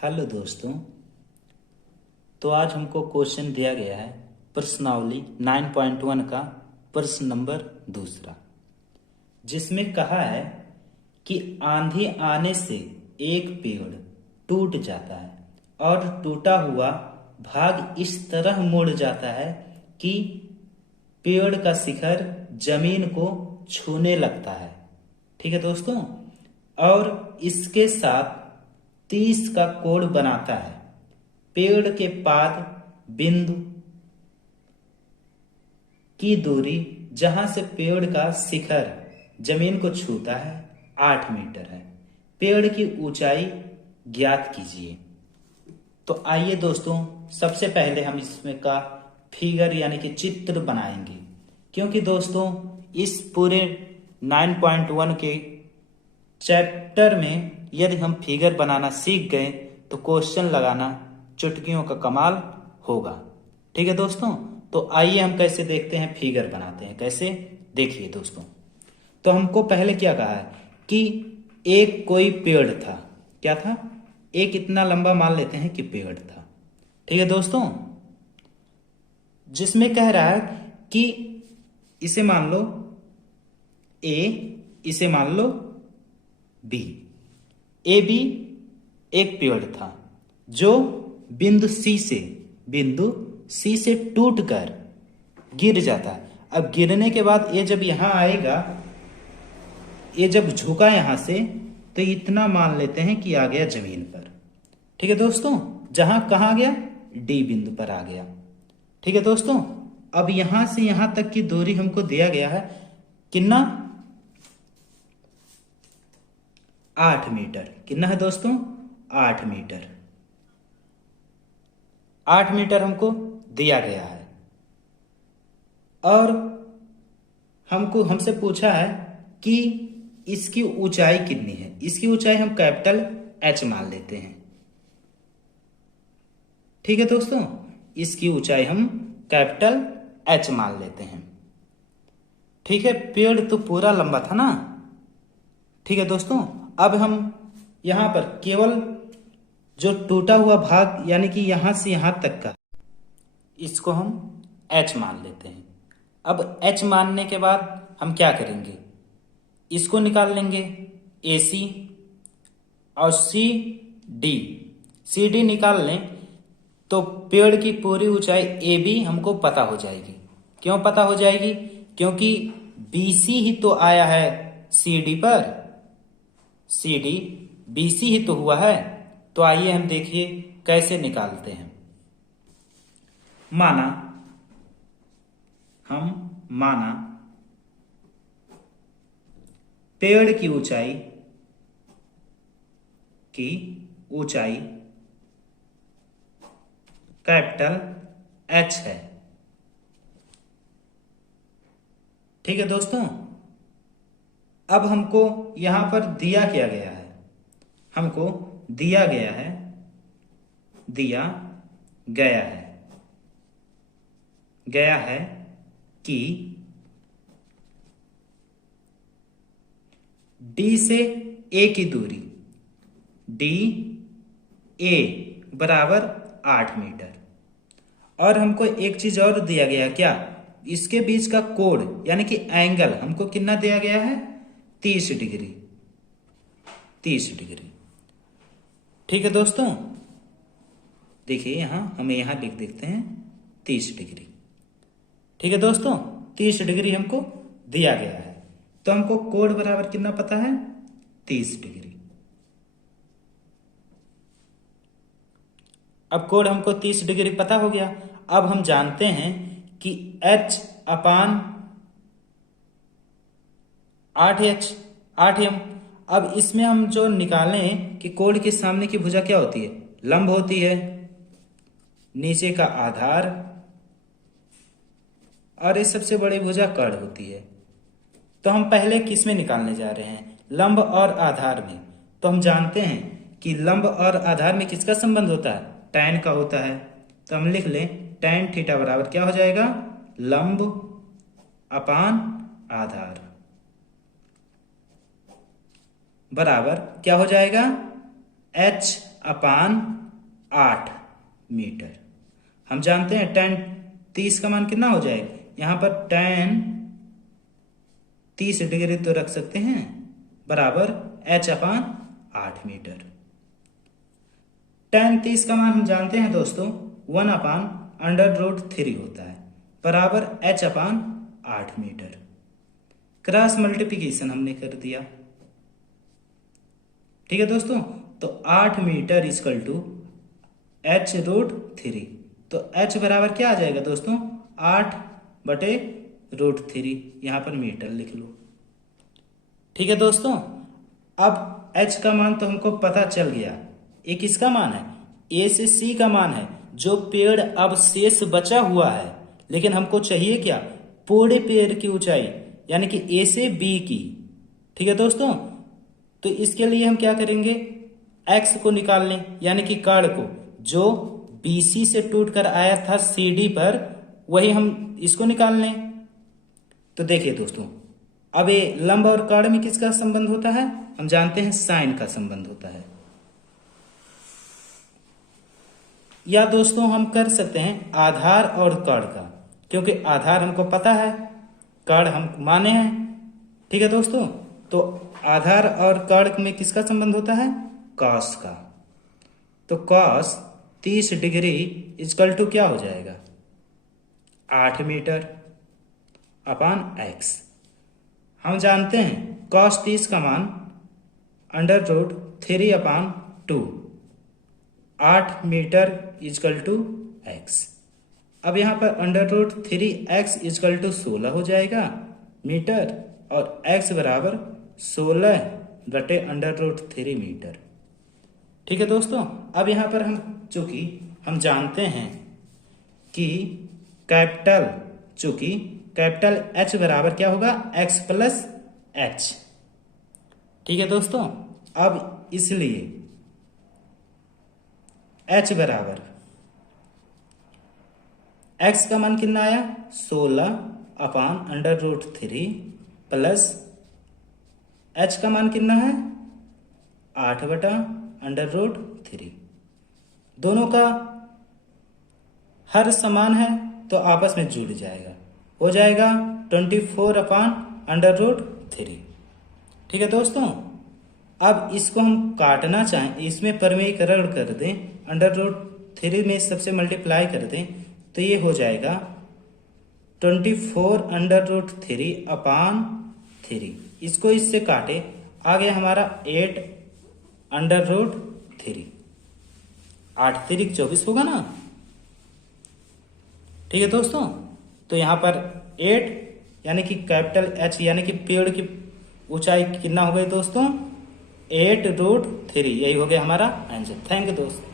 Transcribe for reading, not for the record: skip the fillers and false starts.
Hello दोस्तों। तो आज हमको क्वेश्चन दिया गया है प्रश्नावली 9.1 का प्रश्न नंबर 2, जिसमें कहा है कि आंधी आने से एक पेड़ टूट जाता है और टूटा हुआ भाग इस तरह मुड़ जाता है कि पेड़ का शिखर जमीन को छूने लगता है। ठीक है दोस्तों, और इसके साथ 30 का कोण बनाता है। पेड़ के पाद बिंदु की दूरी जहां से पेड़ का शिखर जमीन को छूता है 8 मीटर है। पेड़ की ऊंचाई ज्ञात कीजिए। तो आइए दोस्तों, सबसे पहले हम इसमें का फिगर यानी कि चित्र बनाएंगे, क्योंकि दोस्तों इस पूरे 9.1 के चैप्टर में यदि हम फिगर बनाना सीख गए तो क्वेश्चन लगाना चुटकियों का कमाल होगा। ठीक है दोस्तों, तो आइए हम कैसे देखते हैं, फिगर बनाते हैं कैसे। देखिए दोस्तों, तो हमको पहले क्या कहा है कि एक कोई पेड़ था। क्या था? एक इतना लंबा मान लेते हैं कि पेड़ था। ठीक है दोस्तों, जिसमें कह रहा है कि इसे मान लो ए, इसे मान लो बी। ए बी एक पेड़ था जो बिंदु सी से टूटकर गिर जाता है। अब गिरने के बाद ये जब यहां आएगा, ये जब झुका यहां से, तो इतना मान लेते हैं कि आ गया जमीन पर। ठीक है दोस्तों, जहां कहा गया, डी बिंदु पर आ गया। ठीक है दोस्तों, अब यहां से यहां तक की दूरी हमको दिया गया है कितना? 8 मीटर। कितना है दोस्तों? 8 मीटर। 8 मीटर हमको दिया गया है और हमसे पूछा है कि इसकी ऊंचाई कितनी है। इसकी ऊंचाई हम कैपिटल एच मान लेते हैं। ठीक है दोस्तों, इसकी ऊंचाई हम कैपिटल एच मान लेते हैं। ठीक है, पेड़ तो पूरा लंबा था ना। ठीक है दोस्तों, अब हम यहां पर केवल जो टूटा हुआ भाग यानी कि यहां से यहां तक का, इसको हम h मान लेते हैं। अब h मानने के बाद हम क्या करेंगे, इसको निकाल लेंगे AC और सी डी निकाल लें तो पेड़ की पूरी ऊंचाई AB हमको पता हो जाएगी। क्यों पता हो जाएगी? क्योंकि BC ही तो आया है CD पर, CD BC ही तो हुआ है। तो आइए हम देखिए कैसे निकालते हैं। माना पेड़ की ऊंचाई कैपिटल H है। ठीक है दोस्तों, अब हमको यहां पर दिया क्या गया है, हमको दिया गया है कि D से A की दूरी DA बराबर 8 मीटर। और हमको एक चीज और दिया गया, क्या? इसके बीच का कोण यानी कि एंगल हमको कितना दिया गया है? 30 डिग्री। 30 डिग्री। ठीक है दोस्तों, देखिए यहां हमें यहां लिख देते हैं 30 डिग्री। ठीक है दोस्तों, 30 डिग्री हमको दिया गया है। तो हमको कोण बराबर कितना पता है? 30 डिग्री। अब कोण हमको 30 डिग्री पता हो गया। अब हम जानते हैं कि H अपान 8m। अब इसमें हम जो निकालें कि कोण के सामने की भुजा क्या होती है? लंब होती है। नीचे का आधार और इस सबसे बड़ी भुजा कर्ण होती है। तो हम पहले किस में निकालने जा रहे हैं? लंब और आधार में। तो हम जानते हैं कि लंब और आधार में किसका संबंध होता है? टैन का होता है। तो हम लिख लें टैन थीटा बराबर क्या हो जाएगा? लंब अपान आधार बराबर क्या हो जाएगा? H अपान 8 मीटर। हम जानते हैं tan 30 का मान कितना हो जाएगा, यहां पर tan 30 डिग्री तो रख सकते हैं, बराबर h अपान 8 मीटर। tan 30 का मान हम जानते हैं दोस्तों 1 अपान √3 होता है, बराबर h अपान 8 मीटर। क्रॉस मल्टीप्लिकेशन हमने कर दिया, ठीक है दोस्तों। तो 8 मीटर इक्वल टू h√3, तो h बराबर क्या आ जाएगा दोस्तों, 8/√3, यहां पर मीटर लिख लो, ठीक है दोस्तों। अब h का मान तो हमको पता चल गया, एक किसका मान है, a से c का मान है, जो पेड़ अब शेष बचा हुआ है, लेकिन हमको चाहिए क्या, पूरे पेड़ की ऊंचाई, यानी कि a से b की, ठीक है दोस्तों। तो इसके लिए हम क्या करेंगे, x को निकाल लें, यानी कि कर्ण को, जो BC से टूटकर आया था CD पर, वही हम इसको निकाल लें। तो देखिए दोस्तों, अब ये लंब और कर्ण में किसका संबंध होता है, हम जानते हैं साइन का संबंध होता है। या दोस्तों हम कर सकते हैं आधार और कर्ण का, क्योंकि आधार हमको पता है, कर्ण हम माने हैं, ठीक है दोस्तों। तो आधार और कर्ण में किसका संबंध होता है, कॉस का। तो कॉस 30 डिग्री इक्वल टू क्या हो जाएगा, 8 मीटर अपान x। हम जानते हैं कॉस 30 का मान √3 अपान 2, 8 मीटर इक्वल टू x। अब यहाँ पर √3x इक्वल टू 16 हो जाएगा मीटर, और x बराबर 16/√3 मीटर, ठीक है दोस्तों। अब यहाँ पर हम चूंकि हम जानते हैं कि कैपिटल H बराबर क्या होगा, x प्लस h, ठीक है दोस्तों। अब इसलिए h बराबर x का मान कितना आया, 16 अपान √3 प्लस h का मान कितना है, 8/√3। दोनों का हर समान है तो आपस में जुड़ जाएगा, हो जाएगा 24 अपान √3, ठीक है दोस्तों। अब इसको हम काटना चाहें, इसमें परिमेयीकरण कर दें, √3 में सबसे मल्टीप्लाई कर दें, तो ये हो जाएगा 24 अपान 3। इसको इससे काटे, आ गया हमारा 8/√3, 8 3 24 होगा ना, ठीक है दोस्तों। तो यहाँ पर 8 यानी कि कैपिटल H यानी कि पेड़ की ऊंचाई कितना हो गई दोस्तों, 8√3, यही हो गया हमारा आंसर। थैंक यू दोस्तों।